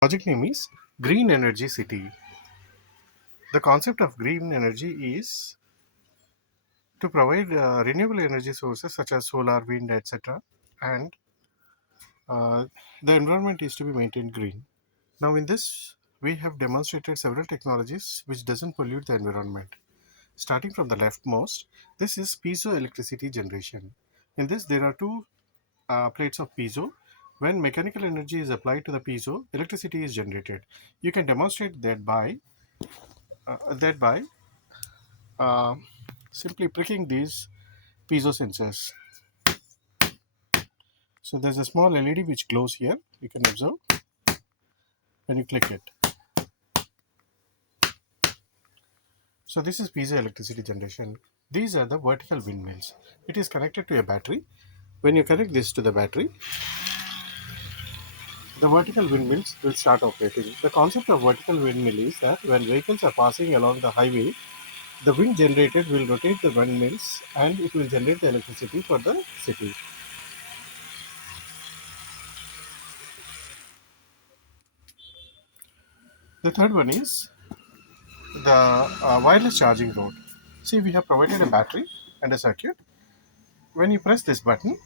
Project name is Green Energy City. The concept of green energy is to provide renewable energy sources such as solar, wind, etc. And uh, the environment is to be maintained green. Now, in this, we have demonstrated several technologies which doesn't pollute the environment. Starting from the leftmost, this is piezoelectricity generation. In this, there are two plates of piezo. When mechanical energy is applied to the piezo, electricity is generated. You can demonstrate that by uh, simply pricking these piezo sensors. So there's a small LED which glows here. You can observe when you click it. So this is piezoelectricity generation. These are the vertical windmills. It is connected to a battery. When you connect this to the battery, the vertical windmills will start operating. The concept of vertical windmill is that when vehicles are passing along the highway, the wind generated will rotate the windmills and it will generate the electricity for the city. The third one is the wireless charging rod. See, we have provided a battery and a circuit. When you press this button,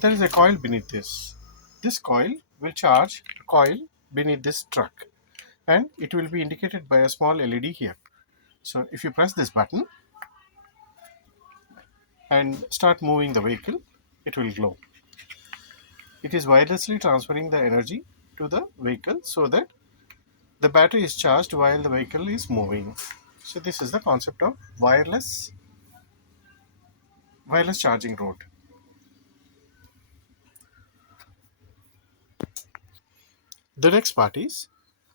there is a coil beneath this. This coil will charge a coil beneath this truck and it will be indicated by a small LED here. So if you press this button and start moving the vehicle, it will glow. It is wirelessly transferring the energy to the vehicle so that the battery is charged while the vehicle is moving. So this is the concept of wireless charging rod. The next part is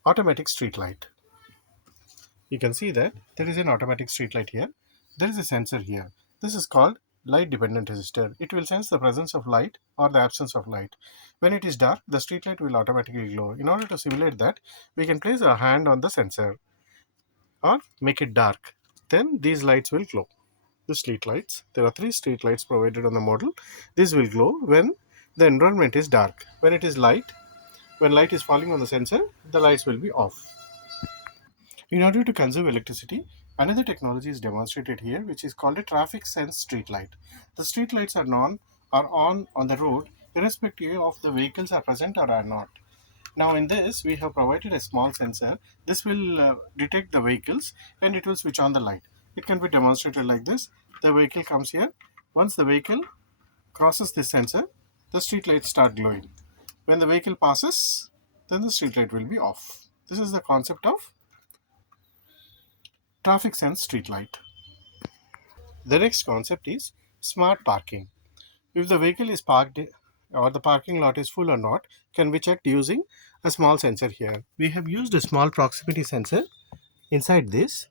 automatic street light. You can see that there is an automatic street light here. There is a sensor here. This is called light dependent resistor. It will sense the presence of light or the absence of light. When it is dark, the street light will automatically glow. In order to simulate that, we can place our hand on the sensor or make it dark. Then these lights will glow. The street lights. There are three street lights provided on the model. This will glow when the environment is dark. When it is light, when light is falling on the sensor, the lights will be off. In order to conserve electricity, another technology is demonstrated here, which is called a traffic sense street light. The street lights are on the road, irrespective of the vehicles are present or are not. Now, in this, we have provided a small sensor. This will detect the vehicles and it will switch on the light. It can be demonstrated like this. The vehicle comes here. Once the vehicle crosses this sensor, the street lights start glowing. When the vehicle passes, then the street light will be off. This is the concept of traffic sense street light. The next concept is smart parking. If the vehicle is parked or the parking lot is full or not, can be checked using a small sensor here. We have used a small proximity sensor inside this.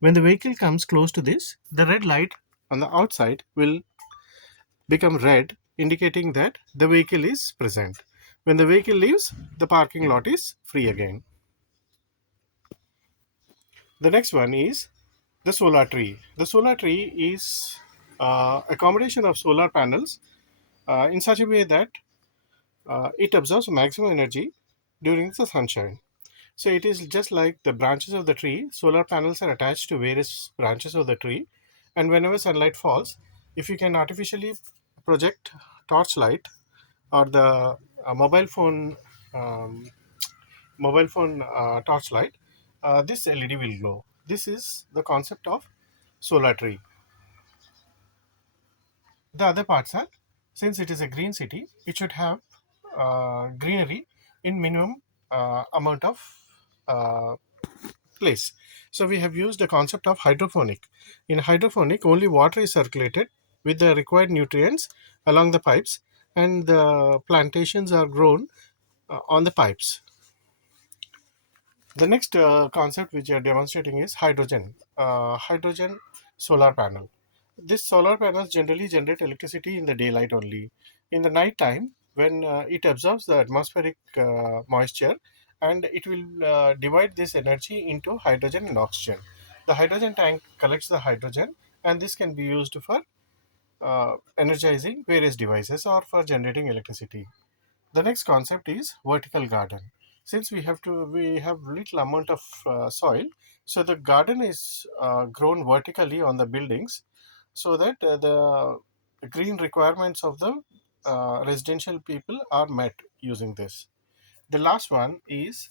When the vehicle comes close to this, the red light on the outside will become red, indicating that the vehicle is present. When the vehicle leaves, the parking lot is free again. The next one is the solar tree. The solar tree is a combination of solar panels in such a way that it absorbs maximum energy during the sunshine. So it is just like the branches of the tree. Solar panels are attached to various branches of the tree, and whenever sunlight falls, if you can artificially project torchlight or the um, mobile phone torchlight, this LED will glow. This is the concept of solar tree. The other parts are, since it is a green city, it should have greenery in minimum amount of uh, place. So we have used the concept of hydroponic. In hydroponic, only water is circulated with the required nutrients along the pipes, and the plantations are grown on the pipes. The next concept which you are demonstrating is hydrogen solar panel. This solar panels generally generate electricity in the daylight only. In the night time, when it absorbs the atmospheric moisture, and it will divide this energy into hydrogen and oxygen. The hydrogen tank collects the hydrogen, and this can be used for energizing various devices or for generating electricity. The next concept is vertical garden. Since we have little amount of soil, so the garden is grown vertically on the buildings, so that the green requirements of the residential people are met using this. The last one is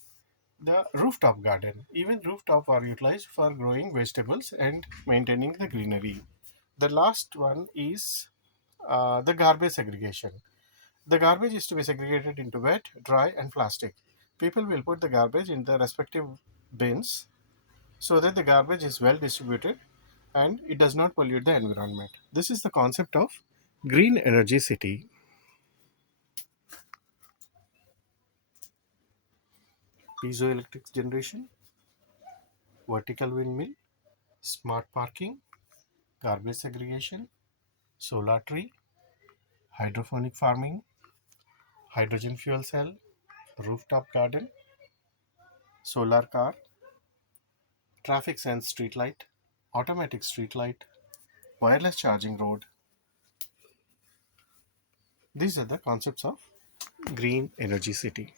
the rooftop garden. Even rooftop are utilized for growing vegetables and maintaining the greenery. The last one is the garbage segregation. The garbage is to be segregated into wet, dry, and plastic. People will put the garbage in the respective bins so that the garbage is well distributed and it does not pollute the environment. This is the concept of green energy city. Piezoelectric generation, vertical windmill, smart parking, garbage segregation, solar tree, hydroponic farming, hydrogen fuel cell, rooftop garden, solar car, traffic sense street light, automatic street light, wireless charging road. These are the concepts of green energy city.